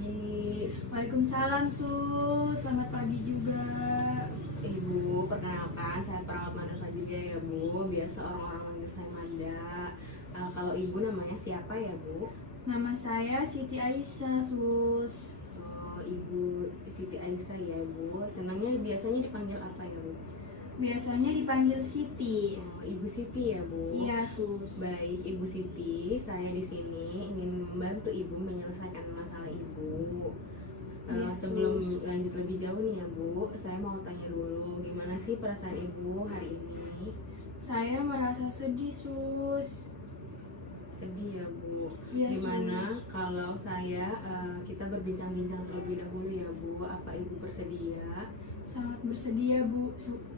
pagi. Waalaikumsalam Sus, selamat pagi juga. Ibu, perkenalkan saya perawat Manda Fajriah ya Bu. Biasa orang-orang manggil saya Manda. Kalau ibu namanya siapa ya Bu? Nama saya Siti Aisyah Sus. Oh, Ibu Siti Aisyah ya Bu. Senangnya biasanya dipanggil apa ya Bu? Biasanya dipanggil Siti. Oh, Ibu Siti ya Bu. Iya Sus. Baik Ibu Siti, saya di sini ingin membantu Ibu menyelesaikan masalah Ibu. Iya, Sebelum Sus. lanjut lebih jauh nih ya Bu, saya mau tanya dulu gimana sih perasaan Ibu hari ini? Saya merasa sedih Sus. Sedih ya Bu. Iya, Gimana Sus. kalau kita berbincang-bincang terlebih dahulu ya Bu? Apa Ibu bersedia? Sangat bersedia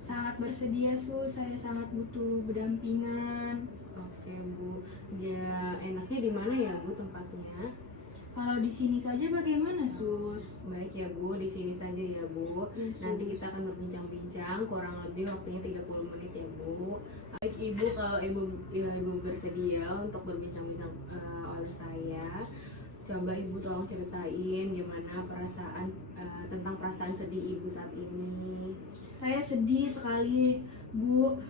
sangat bersedia Sus. Saya sangat butuh berdampingan. Oke Bu. Ya enaknya di mana ya Bu tempatnya? Kalau di sini saja bagaimana Sus? Baik ya Bu, di sini saja ya Bu. Iya, Sus. Nanti kita akan berbincang-bincang kurang lebih waktunya 30 menit ya Bu. Baik Ibu, kalau Ibu bersedia untuk berbincang-bincang oleh saya, coba Ibu tolong ceritain gimana tentang perasaan sedih Ibu saat ini. Saya sedih sekali Bu,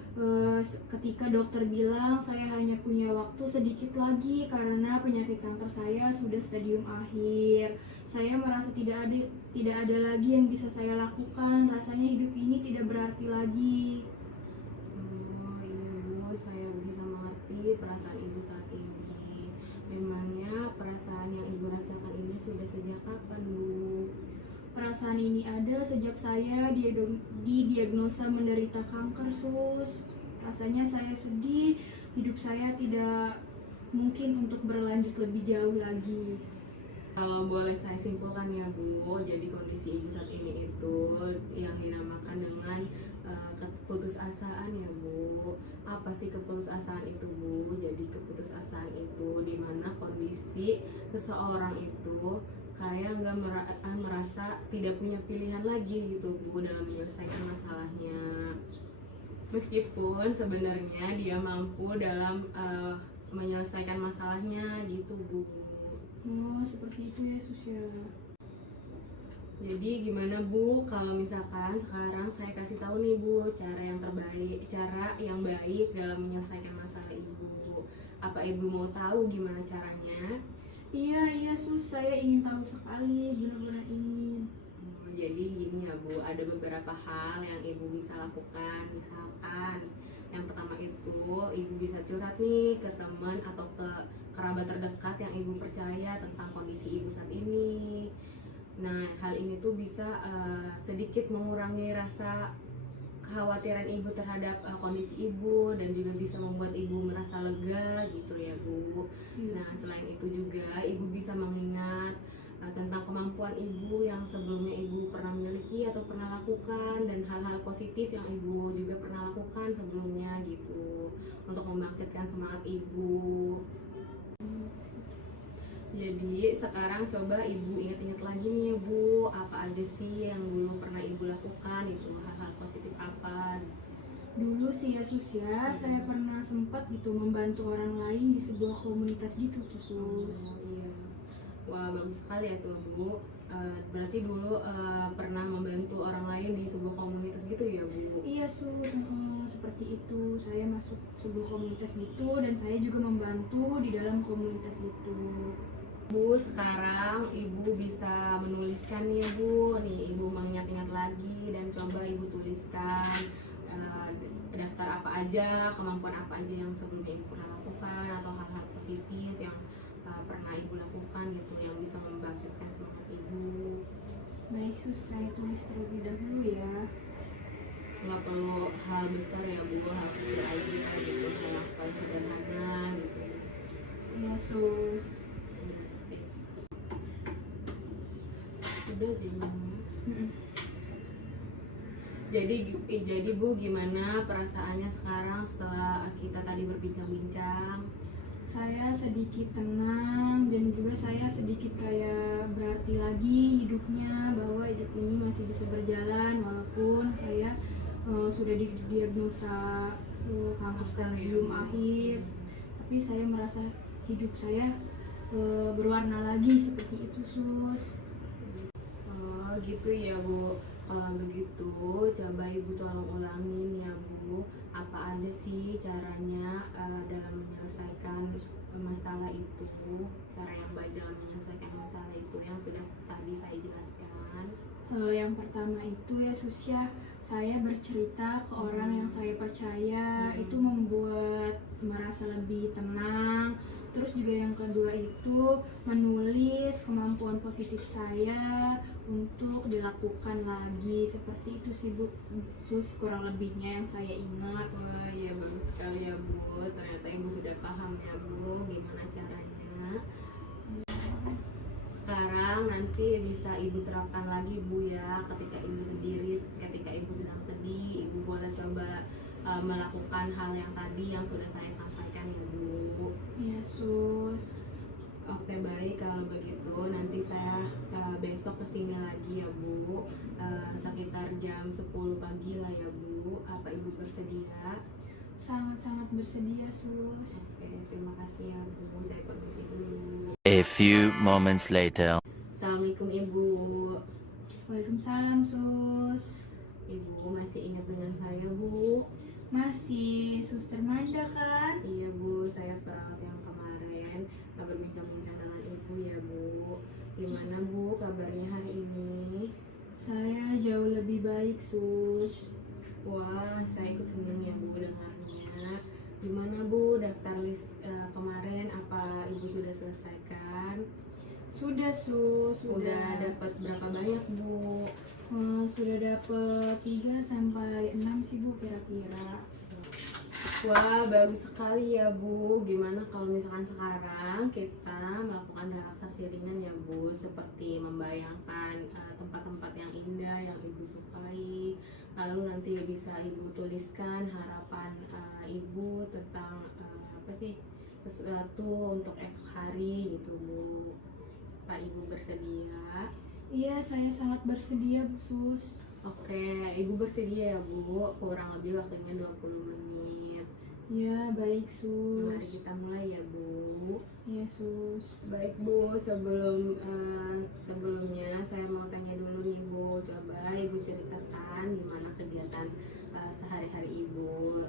ketika dokter bilang saya hanya punya waktu sedikit lagi karena penyakit kanker saya sudah stadium akhir. Saya merasa tidak ada lagi yang bisa saya lakukan. Rasanya hidup ini tidak berarti lagi. Oh iya Bu, saya bisa mengerti perasaan Ibu saat ini. Memangnya perasaan yang Ibu rasakan ini sudah sejak kapan Bu? Perasaan ini ada sejak saya didiagnosa menderita kanker Sus. Rasanya saya sedih, hidup saya tidak mungkin untuk berlanjut lebih jauh lagi. Kalau boleh saya simpulkan ya Bu, jadi kondisi Ibu saat ini itu yang dinamakan dengan keputusasaan ya Bu. Apa sih keputusasaan itu Bu? Jadi keputusasaan itu dimana kondisi seseorang itu kayak nggak merasa tidak punya pilihan lagi gitu Bu dalam menyelesaikan masalahnya. Meskipun sebenarnya dia mampu dalam menyelesaikan masalahnya gitu Bu. Oh, seperti itu ya Sus ya. Jadi gimana Bu kalau misalkan sekarang saya kasih tahu nih Bu cara yang baik dalam menyelesaikan masalah Ibu. Apa Ibu mau tahu gimana caranya? Iya Sus, saya ingin tahu sekali, benar-benar ingin. Jadi gini ya Bu, ada beberapa hal yang Ibu bisa lakukan. Misalkan yang pertama itu Ibu bisa curhat nih ke teman atau ke kerabat terdekat yang Ibu percaya tentang kondisi Ibu saat ini. Nah, hal ini tuh bisa sedikit mengurangi rasa kekhawatiran Ibu terhadap kondisi Ibu dan juga bisa membuat Ibu merasa lega gitu ya Bu. Iya, Nah, Sus. selain itu juga Ibu bisa mengingat tentang kemampuan Ibu yang sebelumnya Ibu pernah miliki atau pernah lakukan dan hal-hal positif yang Ibu juga pernah lakukan sebelumnya gitu untuk membangkitkan semangat Ibu. Jadi sekarang coba Ibu ingat-ingat lagi nih Bu, apa aja sih yang dulu pernah Ibu lakukan itu, hal-hal positif apa? Dulu sih ya Sus ya, saya pernah sempat gitu membantu orang lain di sebuah komunitas gitu tuh Sus. Oh, iya. Wah bagus sekali ya tuh Bu. Berarti dulu pernah membantu orang lain di sebuah komunitas gitu ya Bu? Iya Sus, seperti itu. Saya masuk sebuah komunitas gitu dan saya juga membantu di dalam komunitas itu. Bu, sekarang Ibu bisa menuliskan nih Bu. Nih Ibu mengingat-ingat lagi dan coba Ibu tuliskan daftar apa aja, kemampuan apa aja yang sebelumnya Ibu pernah lakukan atau hal-hal positif yang pernah Ibu lakukan gitu yang bisa membangkitkan semangat Ibu. Baik Sus, saya tulis terlebih dahulu ya. Nggak perlu hal besar ya Bu, hal kecil aja gitu, hal yang paling sederhana gitu. Iya Sus. Udah jadi Bu gimana perasaannya sekarang setelah kita tadi berbincang-bincang? Saya sedikit tenang dan juga saya sedikit kayak berarti lagi hidupnya, bahwa hidup ini masih bisa berjalan walaupun saya sudah didiagnosa kanker stadium akhir. Tapi saya merasa hidup saya berwarna lagi seperti itu sus. Oh gitu ya Bu. Kalau begitu coba Ibu tolong ulangin ya Bu, apa aja sih caranya dalam menyelesaikan masalah itu, cara yang baik dalam menyelesaikan masalah itu yang sudah tadi saya jelaskan. Yang pertama itu ya sus ya, saya bercerita ke orang yang saya percaya, itu membuat merasa lebih tenang. Terus juga yang kedua itu menulis kemampuan positif saya untuk dilakukan lagi, seperti itu sih Bu sus, kurang lebihnya yang saya ingat. Wah ya bagus sekali ya Bu, ternyata Ibu sudah paham ya Bu gimana caranya. Sekarang nanti bisa Ibu terapkan lagi Bu ya, ketika Ibu sendiri, ketika Ibu sedang sedih, Ibu boleh coba melakukan hal yang tadi yang sudah saya sampaikan ya Bu. Iya sus. Oke baik, kalau begitu nanti saya besok kesini lagi ya Bu, sekitar jam 10 pagi lah ya Bu. Apa Ibu bersedia? Sangat-sangat bersedia sus. Oke, terima kasih ya Bu, saya permisi dulu. A few moments later. Assalamualaikum Ibu. Waalaikumsalam sus. Ibu masih ingat dengan saya Bu? Masih suster Manda kan? Iya Bu, saya perawat yang kemarin berbincang-bincang dengan Ibu ya Bu. Gimana Bu kabarnya hari ini? Saya jauh lebih baik sus. Wah, saya ikut senang ya Bu dengarnya. Gimana Bu daftar list kemarin, apa Ibu sudah selesaikan? Sudah sus, Udah dapat berapa banyak Bu? Sudah dapat 3 sampai 6 sih Bu kira-kira. Wah, bagus sekali ya Bu. Gimana kalau misalkan sekarang kita melakukan relaksasi ringan ya Bu, seperti membayangkan tempat-tempat yang indah yang Ibu sukai. Lalu nanti bisa Ibu tuliskan harapan Ibu tentang apa sih, sesuatu untuk esok hari gitu Bu. Pak Ibu bersedia? Iya, saya sangat bersedia Bu sus. Oke, Ibu bersedia ya Bu, kurang lebih waktunya 20 menit. Ya, baik Mari sus. kita mulai ya Bu. Ya sus. Baik Bu, sebelumnya saya mau tanya dulu nih Bu, coba Ibu ceritakan gimana kegiatan sehari-hari Ibu.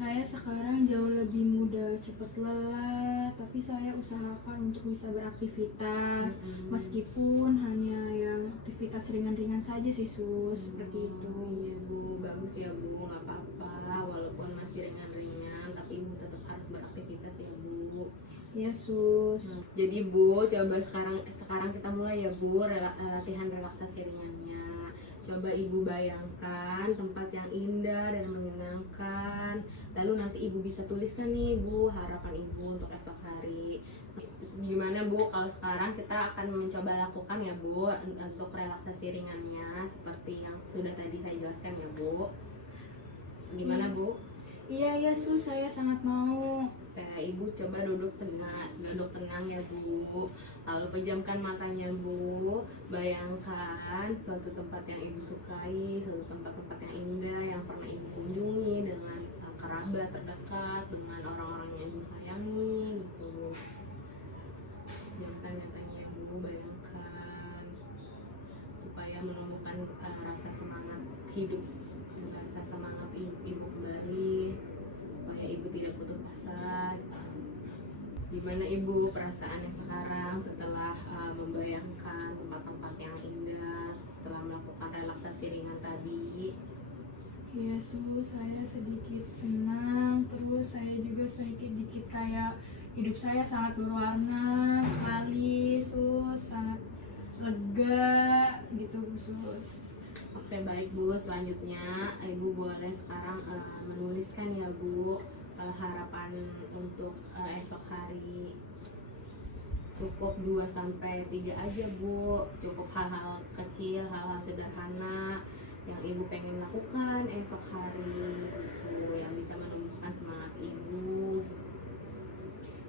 Saya sekarang jauh lebih mudah cepat lelah, tapi saya usahakan untuk bisa beraktivitas meskipun hanya yang aktivitas ringan-ringan saja sih sus, seperti itu. Iya Bu, bagus ya Bu, nggak apa-apa walaupun masih ringan-ringan, tapi Ibu tetap harus beraktivitas ya Bu. Ya sus. Jadi Bu, coba sekarang kita mulai ya Bu, latihan relaksasi ringannya. Coba Ibu bayangkan tempat yang indah dan menyenangkan. Lalu nanti Ibu bisa tuliskan nih Bu harapan Ibu untuk esok hari. Gimana Bu kalau sekarang kita akan mencoba lakukan ya Bu untuk relaksasi ringannya seperti yang sudah tadi saya jelaskan ya Bu. Gimana Bu? Iya sus, saya sangat mau. Ibu coba duduk tenang ya Bu. Lalu pejamkan matanya Bu. Bayangkan suatu tempat yang Ibu sukai, suatu tempat-tempat yang indah yang pernah Ibu kunjungi dengan kerabat terdekat, dengan orang-orang yang Ibu sayangi gitu. Pejamkan matanya Bu, bayangkan supaya menumbuhkan rasa semangat hidup, rasa semangat Ibu kembali, supaya Ibu tidak putus asa. Gimana Ibu perasaannya sekarang setelah membayangkan tempat-tempat yang indah, setelah melakukan relaksasi ringan tadi? Ya sus, saya sedikit senang, terus saya juga sedikit kayak hidup saya sangat berwarna sekali sus, sangat lega gitu Bu sus. Oke baik Bu, selanjutnya Ibu boleh sekarang menuliskan ya Bu harapan untuk esok hari. Cukup 2-3 aja Bu, cukup hal-hal kecil, hal-hal sederhana yang Ibu pengen lakukan esok hari gitu, yang bisa menumbuhkan semangat Ibu.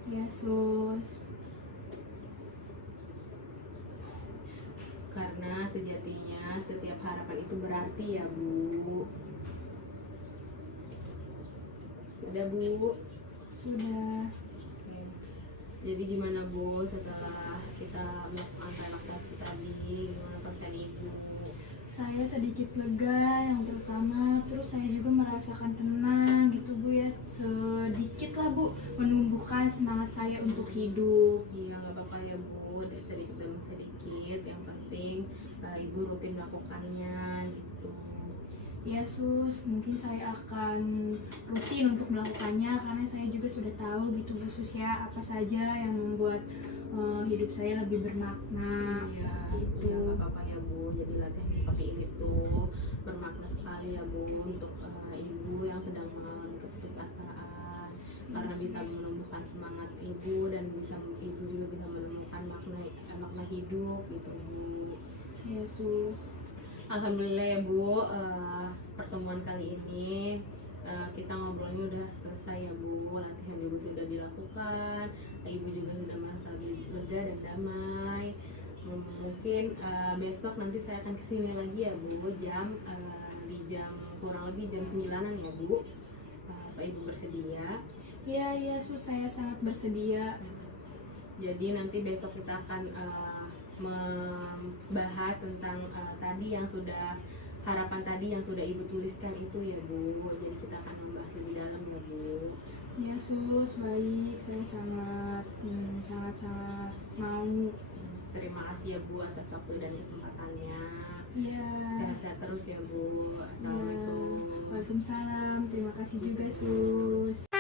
Ya sus. Karena sejatinya setiap harapan itu berarti ya Bu. Sudah Bu? Sudah. Oke. Jadi gimana Bu setelah kita melakukan relaksasi tadi, gimana perasaan Ibu? Saya sedikit lega yang pertama, terus saya juga merasakan tenang gitu Bu ya, sedikit lah Bu menumbuhkan semangat saya untuk hidup. Iya nggak apa-apa ya Bu, sedikit demi sedikit, yang penting Ibu rutin melakukannya gitu. Ya Sus, mungkin saya akan rutin untuk melakukannya karena saya juga sudah tahu gitu Bu Sus ya, apa saja yang membuat hidup saya lebih bermakna. Iya, Seperti iya itu. nggak apa-apa ya Bu. Jadi latihan seperti ini tuh bermakna sekali ya Bu untuk Ibu yang sedang mengalami keputusasaan, karena bisa menumbuhkan semangat Ibu dan Ibu juga bisa menemukan makna hidup gitu Bu. Ya Sus. Alhamdulillah ya Bu, pertemuan kali ini kita ngobrolnya udah selesai ya Bu. Latihan Ibu sudah dilakukan, Ibu juga sudah merasa lebih lega dan damai. Mungkin besok nanti saya akan kesini lagi ya Bu, di jam kurang lebih jam 9-an ya Bu. Apa Ibu bersedia? Ya Sus, saya sangat bersedia. Jadi nanti besok kita akan membahas tentang harapan tadi yang sudah Ibu tuliskan itu ya Bu. Jadi kita akan membahas lebih dalam ya Bu. Ya Sus, baik, saya sangat mau. Terima kasih ya Bu atas waktu dan kesempatannya. Ya. Sehat-sehat terus ya Bu. Assalamualaikum. Waalaikumsalam, terima kasih juga Sus.